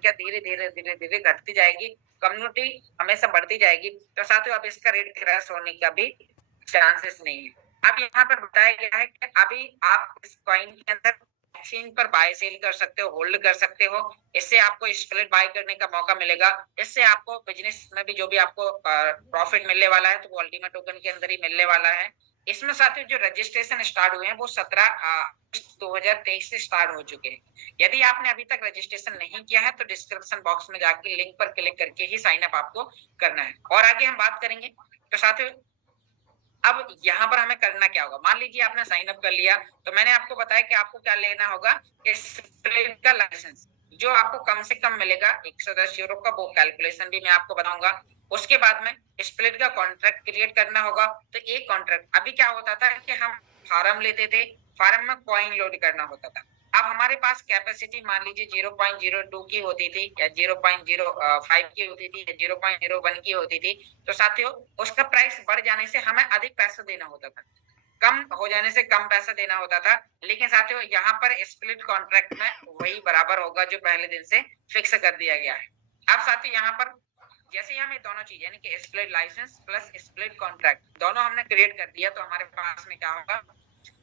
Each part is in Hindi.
संख्या धीरे-धीरे घटती जाएगी, कम्युनिटी हमेशा बढ़ती जाएगी। तो साथियों अब इसका रेट क्रैश होने का भी चांसेस नहीं है। अब यहाँ पर बताया गया है कि अभी आप इस कॉइन के अंदर एक्सचेंज पर बाय सेल कर सकते हो, होल्ड कर सकते हो। इससे आपको स्प्लिट बाय करने का मौका मिलेगा। इससे आपको बिज़नेस में भी जो भी आपको प्रॉफिट मिलने वाला है, तो वो अल्टीमेट टोकन के अंदर ही मिलने वाला है। इसमें साथियों जो रजिस्ट्रेशन स्टार्ट हुए हैं, वो 17 अगस्त 2023 से स्टार्ट हो चुके हैं। यदि आपने अभी तक रजिस्ट्रेशन नहीं किया है, तो डिस्क्रिप्शन बॉक्स में जाके लिंक पर क्लिक करके ही साइन अप आपको करना है। और आगे हम बात करेंगे। तो साथियों अब यहाँ पर हमें करना क्या होगा? मान लीजिए आपने साइन अप कर लिया, तो मैंने आपको बताया कि आपको क्या लेना होगा, स्प्लिट का लाइसेंस, जो आपको कम से कम मिलेगा €110 का, वो कैलकुलेशन भी मैं आपको बताऊँगा। उसके बाद में स्प्लिट का कॉन्ट्रैक्ट क्रिएट करना होगा। तो एक कॉन्ट्रैक्ट अभी क्या होता था कि हम फॉर्म लेते थे, फॉर्म में कॉइन लोड करना होता था। अब हमारे पास कैपेसिटी मान लीजिए 0.02 की होती थी या 0.05 की होती थी या 0.01 की होती थी। तो साथियों उसका प्राइस बढ़ जाने से हमें अधिक पैसा देना होता था, कम हो जाने से कम पैसा देना होता था। लेकिन साथियों यहाँ पर स्प्लिट कॉन्ट्रैक्ट में वही बराबर होगा जो पहले दिन से फिक्स कर दिया गया है। अब साथियों यहाँ पर जैसे ही हमें दोनों चीज यानी कि split license plus split contract दोनों हमने क्रिएट कर दिया, तो हमारे पास में क्या होगा,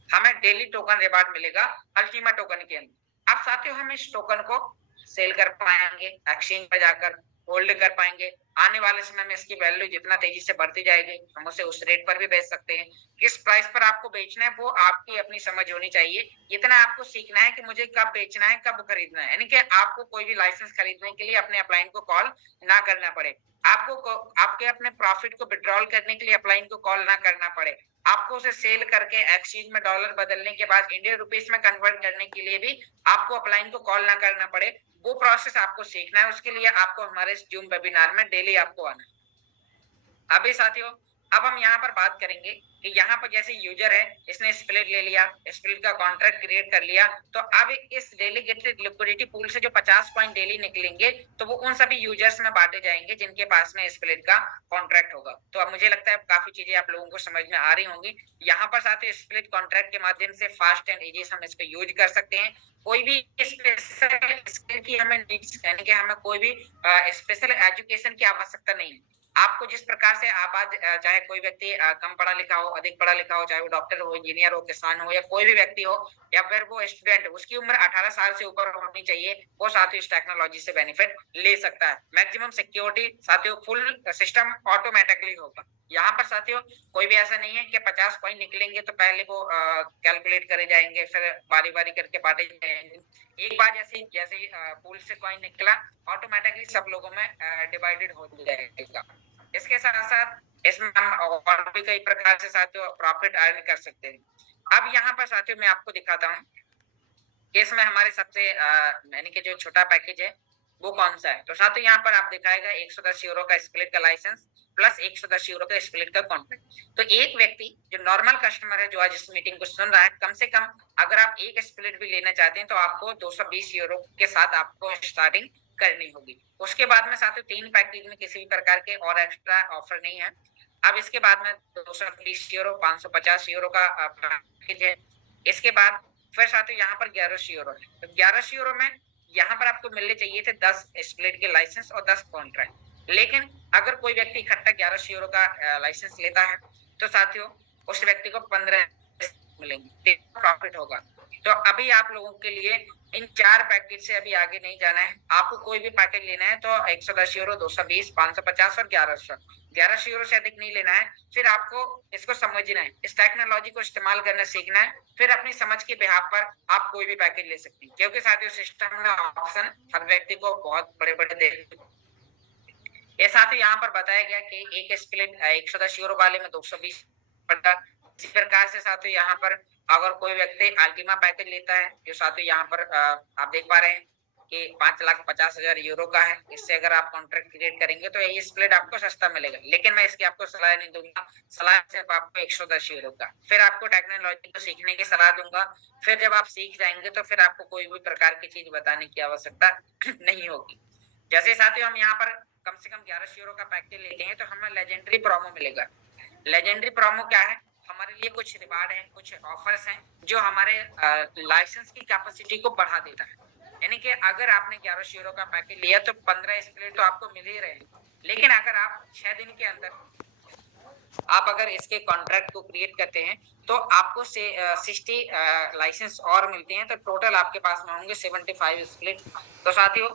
हमें डेली टोकन रिवार्ड मिलेगा अल्टीमा टोकन के अंदर। अब साथियों हम इस टोकन को सेल कर पाएंगे, एक्सचेंज पर जाकर होल्ड कर पाएंगे। आने वाले समय में इसकी वैल्यू जितना तेजी से बढ़ती जाएगी, हम उसे उस रेट पर भी बेच सकते हैं। किस प्राइस पर आपको बेचना है वो आपकी अपनी समझ होनी चाहिए। इतना आपको सीखना है कि मुझे कब बेचना है, कब खरीदना है, यानी कि आपको कोई भी लाइसेंस खरीदने के लिए अपने अपलाइन को कॉल ना करना पड़े, आपको आपके अपने प्रॉफिट को विड्रॉल करने के लिए अपलाइन को कॉल ना करना पड़े, आपको उसे सेल करके एक्सचेंज में डॉलर बदलने के बाद इंडियन रुपीस में कन्वर्ट करने के लिए भी आपको अपलाइन को कॉल ना करना पड़े। वो प्रोसेस आपको सीखना है। उसके लिए आपको हमारे इस जूम वेबिनार में डेली आपको आना है। अभी साथियों अब हम यहाँ पर बात करेंगे कि यहाँ पर जैसे यूजर है, इसने स्प्लिट ले लिया, स्प्लिट का कॉन्ट्रैक्ट क्रिएट कर लिया, तो अब इस डेलीगेटेड लिक्विडिटी पूल से जो 50 पॉइंट डेली निकलेंगे, तो वो उन सभी यूजर्स में बांटे जाएंगे जिनके पास में स्प्लिट का कॉन्ट्रैक्ट होगा। तो अब मुझे लगता है काफी चीजें आप लोगों को समझ में आ रही होंगी। यहाँ पर साथ ही स्प्लिट कॉन्ट्रैक्ट के माध्यम से फास्ट एंड इजी हम इसको यूज कर सकते हैं। कोई भी स्पेशल स्किल की हमें यानी कि हमें कोई भी स्पेशल एजुकेशन की आवश्यकता नहीं है। आपको जिस प्रकार से आप आज चाहे कोई व्यक्ति कम पढ़ा लिखा हो, अधिक पढ़ा लिखा हो, चाहे वो डॉक्टर हो, इंजीनियर हो, किसान हो या कोई भी व्यक्ति हो, या फिर वो स्टूडेंट, उसकी उम्र 18 साल से ऊपर होनी चाहिए, वो साथियों इस टेक्नोलॉजी से बेनिफिट ले सकता है। मैक्सिमम सिक्योरिटी साथियों, फुल सिस्टम ऑटोमेटिकली होगा। यहाँ पर साथियों कोई भी ऐसा नहीं है कि 50 पॉइंट निकलेंगे तो पहले वो कैलकुलेट करे जाएंगे, फिर बारी बारी करके बांटे जाएंगे। एक बार जैसे जैसे पूल से कॉइन निकला, ऑटोमेटिकली सब लोगों में डिवाइडेड हो जाएगा। इसके साथ-साथ इसमें हम और भी कई प्रकार से साथियों प्रॉफिट अर्न कर सकते हैं। अब यहाँ पर साथियों मैं आपको दिखाता हूँ कि इसमें हमारे सबसे यानी कि जो छोटा पैकेज है वो कौन-सा है। तो साथियों यहाँ पर आप दिखाएगा €110 का स्प्लिट का लाइसेंस प्लस €110 का स्प्लिट का कॉन्ट्रैक्ट। तो एक व्यक्ति जो नॉर्मल कस्टमर है, जो आज इस मीटिंग को सुन रहा है, कम से कम अगर आप एक स्प्लिट भी लेना चाहते हैं तो आपको €220 के साथ आपको स्टार्टिंग करनी होगी। उसके बाद में साथियों 3 पैकेज में किसी भी प्रकार के और एक्स्ट्रा ऑफर नहीं है। अब इसके बाद में €220 €550 का पैकेज है। इसके बाद फिर साथियों यहाँ पर €1100 है। तो €1100 में यहाँ पर आपको मिलने चाहिए थे 10 स्प्लिट के लाइसेंस और 10 कॉन्ट्रैक्ट। लेकिन अगर कोई व्यक्ति इकट्ठा €1100 का लाइसेंस लेता है, तो साथियों उस व्यक्ति को 15 मिलेंगे, प्रॉफिट होगा। तो अभी आप लोगों के लिए इन 4 पैकेज से अभी आगे नहीं जाना है। आपको कोई भी पैकेज लेना है तो €110, 220, 550 और 1100। €1100 से अधिक नहीं लेना है। फिर आपको इसको समझना है, इस टेक्नोलॉजी को इस्तेमाल करना सीखना है। फिर अपनी समझ के बिहाफ पर आप कोई भी पैकेज ले सकते हैं, क्योंकि साथियों सिस्टम में ऑप्शन हर व्यक्ति को बहुत बड़े-बड़े दे। ये साथ ही यहाँ पर बताया गया कि एक स्प्लिट €110 वाले में 220 पड़ता। इसी प्रकार से साथियों यहाँ पर अगर कोई व्यक्ति अल्टीमा पैकेज लेता है, जो साथियों यहाँ पर आप देख पा रहे हैं कि €5,50,000 का है। इससे अगर आप कॉन्ट्रैक्ट क्रिएट करेंगे तो ये स्प्लिट आपको सस्ता मिलेगा। लेकिन मैं इसकी आपको सलाह नहीं दूँगा, सलाह सिर्फ आपको €110 का। फिर आपको टेक्नोलॉजी को सीखने की सलाह दूँगा। फिर जब आप सीख जाएँगे तो फिर आपको कोई भी प्रकार की चीज़ बताने की आवश्यकता नहीं होगी। जैसे साथियों हम यहाँ पर कम से कम €1100 का पैकेज लेते हैं तो हमें लेजेंडरी प्रोमो मिलेगा। लेजेंडरी प्रोमो क्या है? हमारे लिए कुछ रिवार्ड है, कुछ ऑफर्स हैं जो हमारे लाइसेंस की कैपेसिटी को बढ़ा देता है। यानी कि अगर आपने 1100 यूरो का पैकेज लिया तो 15 स्प्लिट तो आपको मिल ही रहे हैं। लेकिन अगर आप 6 दिन के अंदर आप अगर इसके कॉन्ट्रैक्ट को क्रिएट करते हैं तो आपको 60 लाइसेंस और मिलते हैं, तो टोटल आपके पास में होंगे 75 स्प्लिट। तो साथियों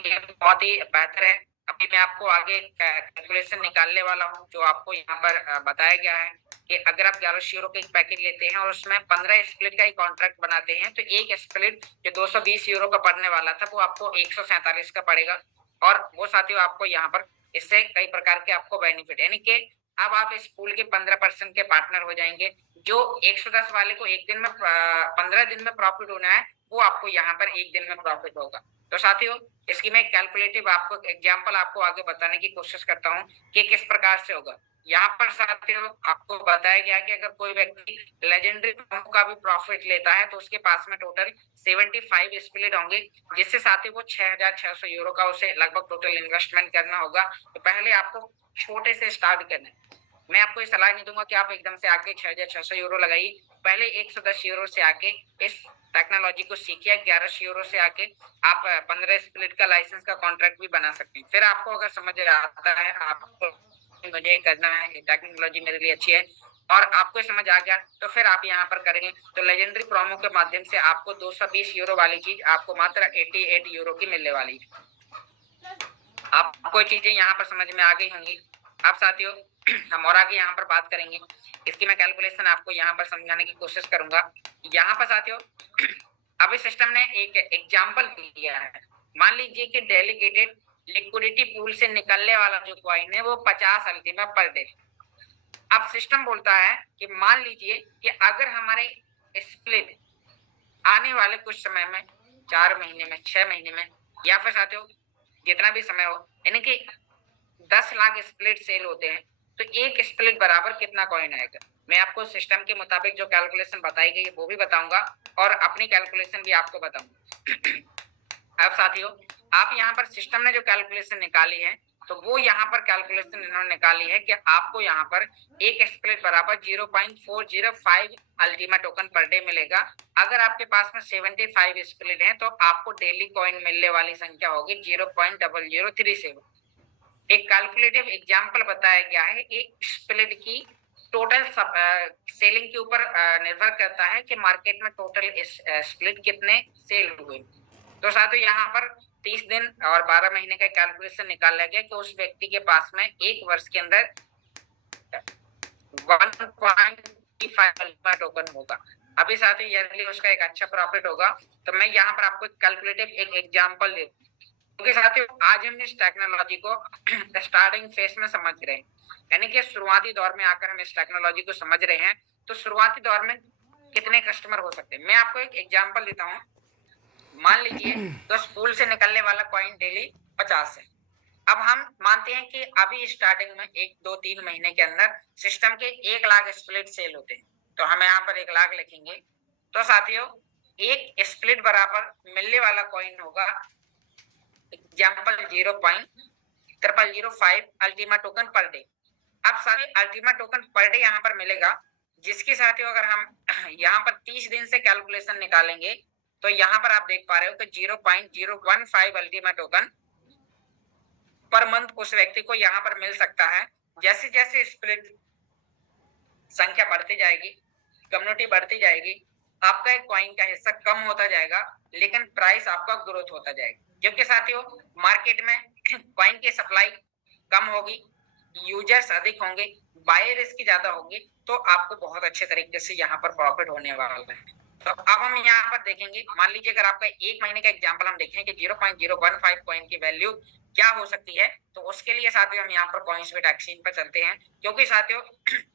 ये बहुत ही बेहतर है। अभी मैं आपको आगे कैलकुलेशन निकालने वाला हूँ, जो आपको यहाँ पर बताया गया है कि अगर आप 1100 यूरो का एक पैकेज लेते हैं और उसमें 15 स्प्लिट का ही कॉन्ट्रैक्ट बनाते हैं तो एक स्प्लिट जो 220 यूरो का पड़ने वाला था वो आपको 147 का पड़ेगा। और वो साथियों आपको यहाँ पर इससे कई प्रकार के आपको बेनिफिट, यानी कि अब आप इस पूल के 15% के पार्टनर हो जाएंगे। जो 110 वाले को एक दिन में 15 दिन में प्रॉफिट होना है वो आपको यहाँ पर एक दिन में प्रॉफिट होगा। तो साथियों इसकी मैं कैलकुलेटिव आपको एग्जांपल आपको आगे बताने की कोशिश करता हूँ कि किस प्रकार से होगा। यहाँ पर साथियों आपको बताया गया कि अगर कोई व्यक्ति लेजेंडरी का भी प्रॉफिट लेता है तो उसके पास में टोटल 75 स्प्लिट होंगे, जिससे साथियों को 6600 यूरो का उसे लगभग टोटल इन्वेस्टमेंट करना होगा। तो पहले आपको छोटे से स्टार्ट करना है। मैं आपको ये सलाह नहीं दूंगा कि आप एकदम से आके 6600 यूरो लगाइए। पहले 110 यूरो से आके इस टेक्नोलॉजी को सीखिए। 1100 यूरो से आके आप 15 स्प्लिट का लाइसेंस का कॉन्ट्रैक्ट भी बना सकते हैं। फिर आपको अगर समझ आता है आपको मुझे करना है, टेक्नोलॉजी मेरे लिए अच्छी है और आपको समझ आ गया तो फिर आप यहाँ पर करेंगे तो लेजेंडरी प्रोमो के माध्यम से आपको 220 यूरो वाली चीज आपको मात्र 88 यूरो की मिलने वाली है। आपको चीजें यहाँ पर समझ में आ गई होंगी। अब साथियों हम और आगे यहाँ पर बात करेंगे। इसकी मैं कैलकुलेशन आपको यहाँ पर समझाने की कोशिश करूंगा। यहाँ पर साथियों अभी सिस्टम ने एक एग्जांपल दिया है। मान लीजिए कि डेलीगेटेड लिक्विडिटी पूल से निकलने वाला जो कॉइन है वो 50 अल्टीमा पर डे। अब सिस्टम बोलता है कि मान लीजिए कि अगर हमारे स्प्लिट आने वाले कुछ समय में 4 महीने में 6 महीने में या फिर साथियों जितना भी समय हो, यानी कि 10 लाख स्प्लिट सेल होते हैं तो एक स्प्लिट बराबर कितना कॉइन आएगा। मैं आपको सिस्टम के मुताबिक जो कैलकुलेशन बताई गई है वो भी बताऊंगा और अपनी कैलकुलेशन भी आपको बताऊंगा। अब साथियों आप यहाँ पर सिस्टम ने जो कैलकुलेशन निकाली है तो वो यहाँ पर कैलकुलेशन इन्होंने निकाली है कि आपको यहाँ पर एक स्प्लिट बराबर 0.405 अल्टीमा टोकन पर डे मिलेगा। अगर आपके पास में 75 स्प्लिट है तो आपको डेली कॉइन मिलने वाली संख्या होगी 0.0037। एक कैलकुलेटिव एग्जांपल बताया गया है। एक स्प्लिट की टोटल सेलिंग के ऊपर निर्भर करता है कि मार्केट में टोटल स्प्लिट कितने सेल हुए। तो साथियों यहाँ पर 30 दिन और 12 महीने का कैलकुलेशन निकाला गया कि उस व्यक्ति के पास में एक वर्ष के अंदर 1.5 टोकन होगा। अभी साथियों ईयरली उसका एक अच्छा प्रॉफिट होगा। तो मैं यहाँ पर आपको कैलकुलेटिव एक एग्जांपल देता हूँ क्योंकि साथियों आज हम इस टेक्नोलॉजी को स्टार्टिंग फेज में समझ रहे हैं, यानी कि शुरुआती दौर में आकर हम इस टेक्नोलॉजी को समझ रहे हैं। तो शुरुआती दौर में कितने कस्टमर हो सकते हैं, मैं आपको एक एग्जांपल देता हूँ। मान लीजिए तो स्पूल से निकलने वाला कॉइन डेली 50 है। अब हम मानते हैं कि अभी स्टार्टिंग में 1-2-3 महीने के अंदर सिस्टम के 1 लाख स्प्लिट सेल होते हैं, तो हम यहाँ पर 1 लाख लिखेंगे। तो साथियों एक स्प्लिट बराबर मिलने वाला कॉइन होगा example 0.0005 Ultima token per day. अब सारे अल्टीमा टोकन पर डे यहाँ पर मिलेगा, जिसके साथियों अगर हम यहाँ पर 30 दिन से कैलकुलेशन निकालेंगे तो यहाँ पर आप देख पा रहे हो कि 0.015 अल्टीमा टोकन पर मंथ उस व्यक्ति को यहाँ पर मिल सकता है। जैसे जैसे स्प्लिट संख्या बढ़ती जाएगी, कम्युनिटी बढ़ती जाएगी, आपका एक कॉइन का हिस्सा कम होता जाएगा लेकिन प्राइस आपका ग्रोथ होता जाएगा। क्योंकि साथियों मार्केट में कॉइन की सप्लाई कम होगी, यूजर्स अधिक होंगे, बायर रिस्क ज्यादा होगी, तो आपको बहुत अच्छे तरीके से यहाँ पर प्रॉफिट होने वाला है। तो अब हम यहाँ पर देखेंगे, मान लीजिए अगर आपका 1 महीने का एग्जांपल हम देखें कि 0.015 कॉइन की वैल्यू क्या हो सकती है, तो उसके लिए साथियों हम यहाँ पर कॉइन्सबेट एक्सचेंज पर चलते हैं क्योंकि साथियों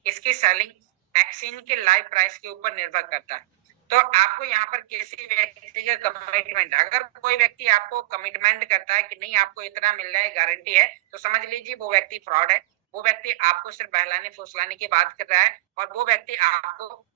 इसकी सेलिंग एक्सचेंज के लाइव प्राइस के ऊपर निर्भर करता है। तो आपको यहाँ पर किसी व्यक्ति का कमिटमेंट, अगर कोई व्यक्ति आपको कमिटमेंट करता है कि नहीं आपको इतना मिल रहा है गारंटी है, तो समझ लीजिए वो व्यक्ति फ्रॉड है। वो व्यक्ति आपको सिर्फ बहलाने फुसलाने की बात कर रहा है और वो व्यक्ति आपको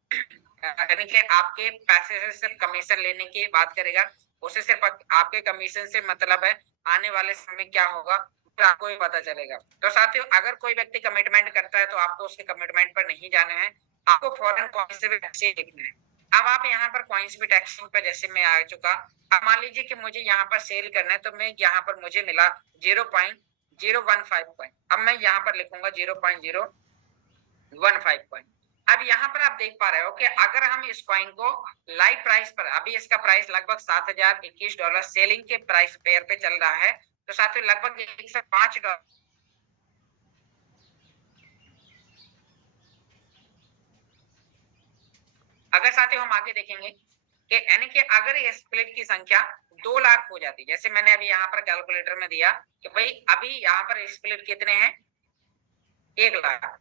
यानी कि आपके पैसे से सिर्फ कमीशन लेने की बात करेगा। उसे सिर्फ आपके कमीशन से मतलब है, आने वाले समय क्या होगा फिर आपको ही पता चलेगा। तो साथियों अगर कोई व्यक्ति कमिटमेंट करता है तो आपको उसके कमिटमेंट पर नहीं जाना है, आपको फौरन कॉइन से भी देखना है। अब आप यहाँ पर कॉइन्स बिट एक्सचेंज पर जैसे मैं आ चुका, अब मान लीजिए कि मुझे यहाँ पर सेल करना है, तो मैं यहाँ पर मुझे मिला 0.015 कॉइन। अब मैं यहाँ पर लिखूंगा 0.015 कॉइन। अब यहाँ पर आप देख पा रहे हो कि अगर हम इस कॉइन को लाइव प्राइस पर, अभी इसका प्राइस लगभग $7021 सेलिंग के प्राइस पेयर पे चल रहा है, तो साथियों लगभग $105। अगर साथियों हम आगे देखेंगे कि यानी कि अगर ये स्प्लिट की संख्या 2 लाख हो जाती, जैसे मैंने अभी यहाँ पर कैलकुलेटर में दिया कि भाई अभी यहाँ पर स्प्लिट कितने हैं, 1 लाख।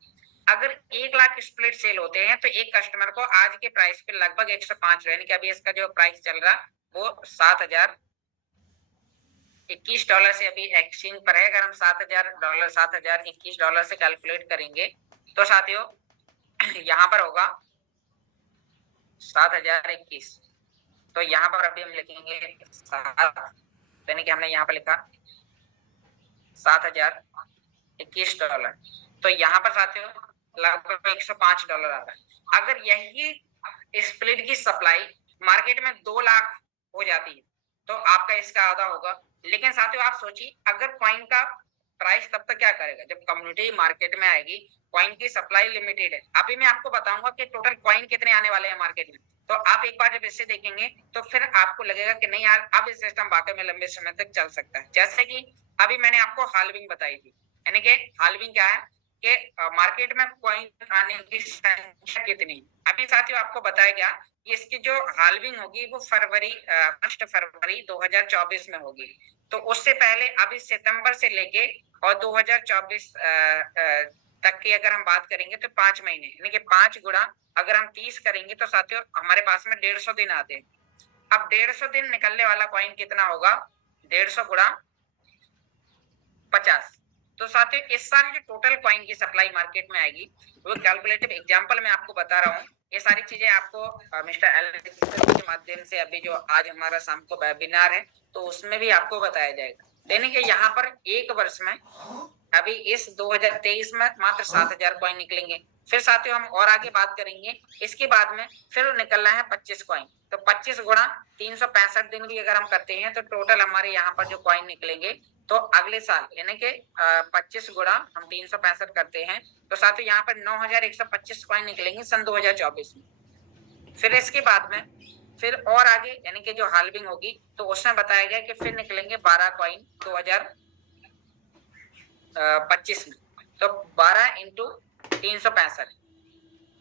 अगर 1 लाख स्प्लिट सेल होते हैं तो एक कस्टमर को आज के प्राइस पे लगभग 105, यानी कि अभी इसका जो प्राइस चल रहा वो $7021 से अभी एक्सचेंज पर है। अगर हम $7000 $7021 से कैलकुलेट करेंगे तो साथियों यहाँ पर होगा 7021। तो यहाँ पर अभी हम लिखेंगे 7, यानी कि हमने यहाँ पर लिखा $7021। तो यहाँ पर साथियों लगभग $105 आ रहा है। अगर यही स्प्लिट की सप्लाई मार्केट में 2 लाख हो जाती है तो आपका इसका आधा होगा। लेकिन साथियों आप सोचिए, अगर कॉइन का प्राइस तब तक क्या करेगा जब कम्युनिटी मार्केट में आएगी, कॉइन की सप्लाई लिमिटेड है। अभी मैं आपको बताऊंगा कि टोटल कॉइन कितने आने वाले हैं मार्केट में, तो आप एक बार जब इसे देखेंगे तो फिर आपको लगेगा कि नहीं यार, अब इस सिस्टम वाकई में लंबे समय तक चल सकता है। जैसे कि अभी मैंने आपको हाल्विंग बताई थी, यानी कि हाल्विंग क्या है कि मार्केट में कॉइन आने की संख्या कितनी। अभी साथियों आपको बताया गया कि इसकी जो हाल्विंग होगी वो 1 फरवरी 2024 में होगी। तो उससे पहले अभी सितंबर से लेके और 2024 तक की अगर हम बात करेंगे तो 5 महीने, यानी कि 5 गुणा अगर हम 30 करेंगे तो साथियों हमारे पास में 150 दिन आते हैं। अब 150 दिन निकलने वाला कॉइन कितना होगा, 150 गुणा 50। तो साथियों इस साल जो टोटल कॉइन की सप्लाई मार्केट में आएगी वो कैलकुलेटिव एग्जांपल मैं आपको बता रहा हूँ। ये सारी चीजें आपको मिस्टर एलेक्स के माध्यम से अभी जो आज हमारा शाम को वेबिनार है तो उसमें भी आपको बताया जाएगा। यानी कि यहाँ पर एक वर्ष में अभी इस 2023 में मात्र 7000 कॉइन निकलेंगे। फिर साथियों हम और आगे बात करेंगे, इसके बाद में फिर निकलना है 25 कॉइन। तो 25 गुणा 365 दिन भी अगर हम करते हैं तो टोटल हमारे यहाँ पर जो कॉइन निकलेंगे तो अगले साल, यानी कि 25 गुणा हम 365 करते हैं तो साथियों यहाँ पर 9125 कॉइन निकलेंगे सन 2024 में। फिर इसके बाद में फिर और आगे यानी कि जो हाल्विंग होगी तो उसमें बताया गया कि फिर निकलेंगे 12 कॉइन 2025 में। तो 12 इंटू 365।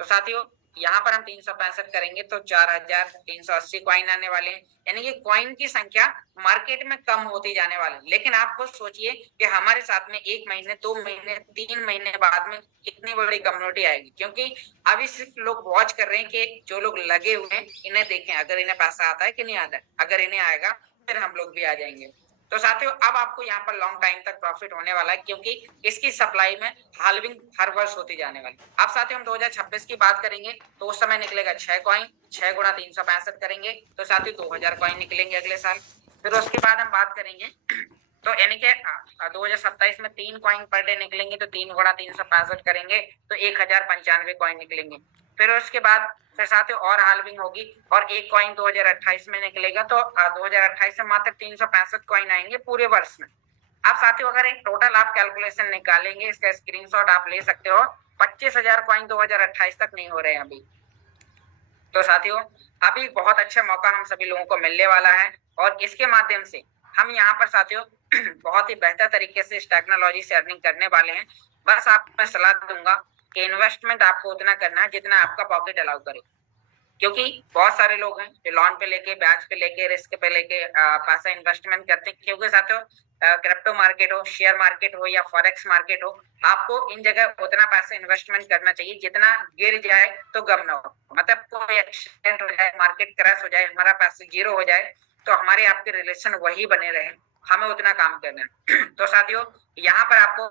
तो साथियों यहाँ पर हम 365 करेंगे तो 4380 कॉइन आने वाले हैं। यानी कि कॉइन की संख्या मार्केट में कम होती जाने वाली। लेकिन आप खुद सोचिए कि हमारे साथ में 1 महीने 2 महीने 3 महीने बाद में कितनी बड़ी कम्युनिटी आएगी, क्योंकि अभी सिर्फ लोग वॉच कर रहे हैं कि जो लोग लगे हुए हैं इन्हें देखें अगर इन्हें पैसा आता है कि नहीं आता है। अगर इन्हें आएगा फिर हम लोग भी आ जाएंगे। तो साथियों अब आपको यहाँ पर लॉन्ग टाइम तक प्रॉफिट होने वाला है, क्योंकि इसकी सप्लाई में हाल्विंग हर वर्ष होती जाने वाली। अब साथियों हम 2026 की बात करेंगे तो उस समय निकलेगा 6 कॉइन, 6 गुणा 365 करेंगे तो साथियों 2000 कॉइन निकलेंगे अगले साल। फिर उसके बाद हम बात करेंगे तो यानी कि 2027 में 3 कॉइन पर डे निकलेंगे तो 3 गुणा 365 करेंगे तो 1095 कॉइन निकलेंगे। फिर उसके बाद फिर साथियों और हाल्विंग होगी और एक कॉइन 2028 में निकलेगा तो 2028 में मात्र 365 कॉइन आएंगे पूरे वर्ष में। अब साथियों अगर एक टोटल आप कैलकुलेशन निकालेंगे, इसका स्क्रीनशॉट आप ले सकते हो, 25,000 कॉइन 2028 तक नहीं हो रहे हैं अभी। तो साथियों अभी बहुत अच्छा मौका हम सभी लोगों को मिलने वाला है और इसके माध्यम से हम यहाँ पर साथियों बहुत ही बेहतर तरीके से इस टेक्नोलॉजी से अर्निंग करने वाले हैं। बस आपको मैं सलाह दूंगा कि इन्वेस्टमेंट आपको उतना करना है जितना आपका पॉकेट अलाउ करे, क्योंकि बहुत सारे लोग हैं जो लोन पे लेके, ब्याज पे लेके, रिस्क पे लेके पैसा इन्वेस्टमेंट करते हैं। क्योंकि साथियों क्रिप्टो मार्केट हो, शेयर मार्केट हो या फॉरेक्स मार्केट हो, आपको इन जगह उतना पैसा इन्वेस्टमेंट करना चाहिए जितना गिर जाए तो गम ना हो। मतलब कोई एक्सीडेंट हो जाए, मार्केट क्रैश हो जाए, हमारा पैसा जीरो हो जाए तो हमारे आपके रिलेशन वही बने रहे, हमें उतना काम करना है। तो साथियों यहाँ पर आपको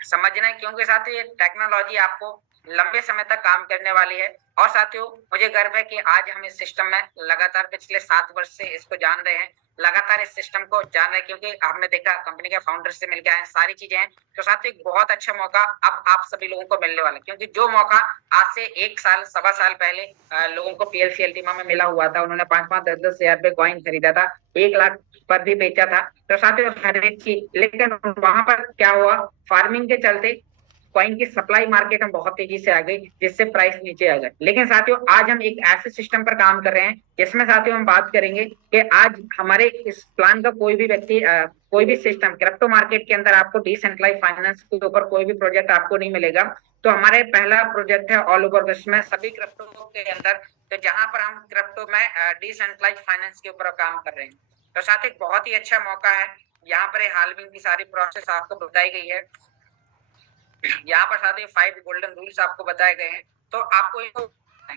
समझना है, क्योंकि साथियों ये टेक्नोलॉजी आपको लंबे समय तक काम करने वाली है। और साथियों मुझे गर्व है कि आज हम इस सिस्टम में लगातार पिछले 7 वर्ष से इसको जान रहे हैं, लगातार इस सिस्टम को जान रहे हैं, क्योंकि हमने देखा कंपनी के फाउंडर से मिलके आए हैं, सारी चीजें हैं। तो साथियों एक बहुत अच्छा मौका अब आप सभी लोगों को मिलने वाला है, क्योंकि जो मौका आज से 1 साल, सवा साल पहले लोगों को पीएलसी अल्टीमा में मिला हुआ था, उन्होंने 5-5, 10-10 हजार रुपए कॉइन खरीदा था, 1 लाख पर भी बेचा था। तो साथियों हर एक चीज, लेकिन वहां पर क्या हुआ, फार्मिंग के चलते कॉइन की सप्लाई मार्केट में बहुत तेजी से आ गई, जिससे प्राइस नीचे आ गए। लेकिन साथियों आज हम एक ऐसे सिस्टम पर काम कर रहे हैं जिसमें साथियों हम बात करेंगे कि आज हमारे इस प्लान का कोई भी व्यक्ति कोई भी सिस्टम क्रिप्टो मार्केट के अंदर आपको डिसेंट्रलाइज फाइनेंस के ऊपर कोई भी प्रोजेक्ट आपको नहीं मिलेगा। तो हमारे पहला प्रोजेक्ट है ऑल ओवर विश्व में सभी क्रिप्टो के अंदर, तो जहां पर हम क्रिप्टो में डिसेंट्रलाइज फाइनेंस के ऊपर काम कर रहे हैं। तो साथ एक बहुत ही अच्छा मौका है, यहाँ पर हाल्विंग की सारी प्रोसेस आपको बताई गई है, यहाँ पर साथियों 5 गोल्डन रूल्स आपको बताए गए हैं। तो आपको इनको,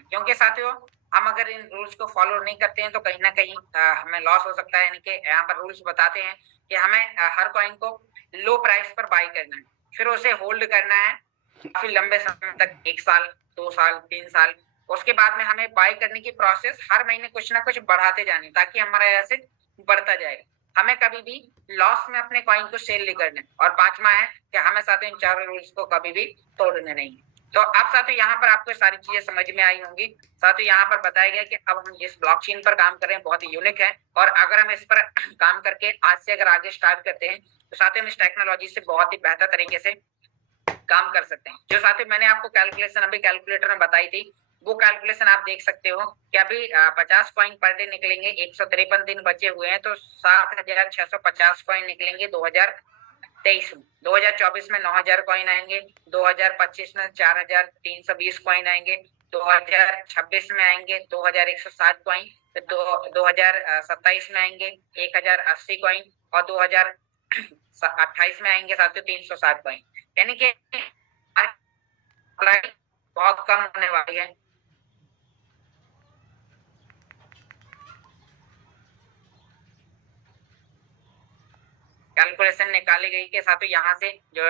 क्योंकि साथियों हम अगर इन रूल्स को फॉलो नहीं करते हैं तो कहीं ना कहीं हमें लॉस हो सकता है। यानी कि यहाँ पर रूल्स बताते हैं कि हमें हर कॉइन को लो प्राइस पर बाय करना है, फिर उसे होल्ड करना है काफी लंबे समय तक, 1 साल, 2 साल, 3 साल। उसके बाद में हमें बाय करने की प्रोसेस हर महीने कुछ ना कुछ बढ़ाते जानी, ताकि हमारा एसेट बढ़ता जाए। हमें कभी भी लॉस में अपने कॉइन को सेल नहीं करना। और 5वां है कि हमें साथियों इन 4 रूल्स को कभी भी तोड़ना नहीं। तो अब साथियों यहाँ पर आपको सारी चीजें समझ में आई होंगी। साथियों यहाँ पर बताया गया कि अब हम जिस ब्लॉकचेन पर काम कर रहे हैं बहुत ही यूनिक है, और अगर हम इस पर काम करके आज से अगर आगे स्टार्ट करते हैं तो साथियों हम इस टेक्नोलॉजी से बहुत ही बेहतर तरीके से काम कर सकते हैं। जो साथियों मैंने आपको कैलकुलेशन अभी कैलकुलेटर में बताई थी, वो कैलकुलेशन आप देख सकते हो कि अभी 50 कॉइन पर डे निकलेंगे, 153 दिन बचे हुए हैं, तो 7,650 कॉइन निकलेंगे 2023 में। 2024 में 9,000 कॉइन आएंगे, 2025 में 4,320 कॉइन आएंगे, 2026 में आएंगे 2,160 कॉइन, 2027 में आएंगे 1,080 कॉइन, और 2028 में आएंगे साथियों 360 कॉइन। यानी कि बहुत कम होने वाली है। कैलकुलेशन निकाली गई के साथ यहाँ से जो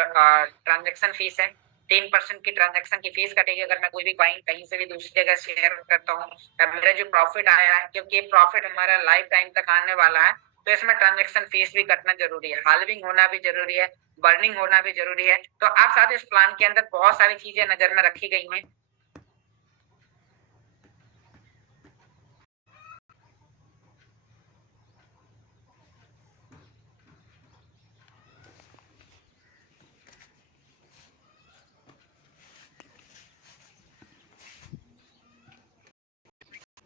ट्रांजैक्शन फीस है 3% की ट्रांजैक्शन की फीस कटेगी अगर मैं कोई भी कॉइन कहीं से भी दूसरी जगह शेयर करता हूँ। मेरा जो प्रॉफिट आया है, क्योंकि प्रॉफिट हमारा लाइफ टाइम तक आने वाला है, तो इसमें ट्रांजैक्शन फीस भी कटना जरूरी है, हाल्विंग होना भी जरूरी है, बर्निंग होना भी जरूरी है। तो आप साथ इस प्लान के अंदर बहुत सारी चीजें नजर में रखी गई हैं।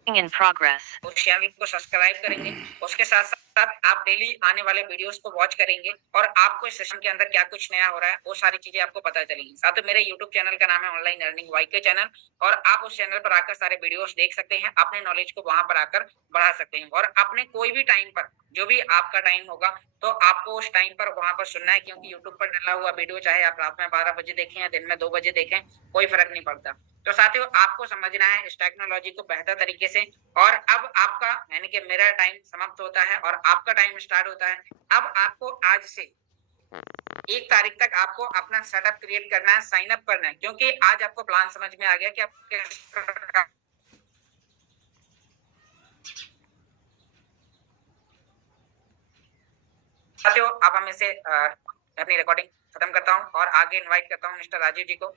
In progress. उस चैनल को सब्सक्राइब करेंगे, उसके साथ साथ आप डेली आने वाले वीडियोस को वॉच करेंगे, और आपको इस सेशन के अंदर क्या कुछ नया हो रहा है वो सारी चीजें आपको पता चलेंगी। साथ ही मेरे यूट्यूब चैनल का नाम है ऑनलाइन अर्निंग वाईके चैनल, और आप उस चैनल पर आकर सारे वीडियोस देख सकते हैं, अपने नॉलेज को वहां पर आकर बढ़ा सकते हैं। और अपने कोई भी टाइम पर, जो भी आपका टाइम होगा, तो आपको उस टाइम पर वहां पर सुनना है, क्योंकि यूट्यूब पर डला हुआ वीडियो चाहे आप रात में 12 बजे देखें या दिन में 2 बजे देखें, कोई फर्क नहीं पड़ता। तो साथियों आपको समझना है इस टेक्नोलॉजी को बेहतर तरीके से। और अब आपका यानी कि मेरा टाइम समाप्त होता है और आपका टाइम स्टार्ट होता है। अब आपको आज से 1 तारीख तक आपको अपना सेटअप क्रिएट करना है, साइन अप करना है, क्योंकि आज आपको प्लान समझ में आ गया कि आप किस प्रकार। साथियों अब हम इसे अपनी रिकॉर्डिंग खत्म करता हूं और आगे इनवाइट करता हूं मिस्टर राजीव जी को।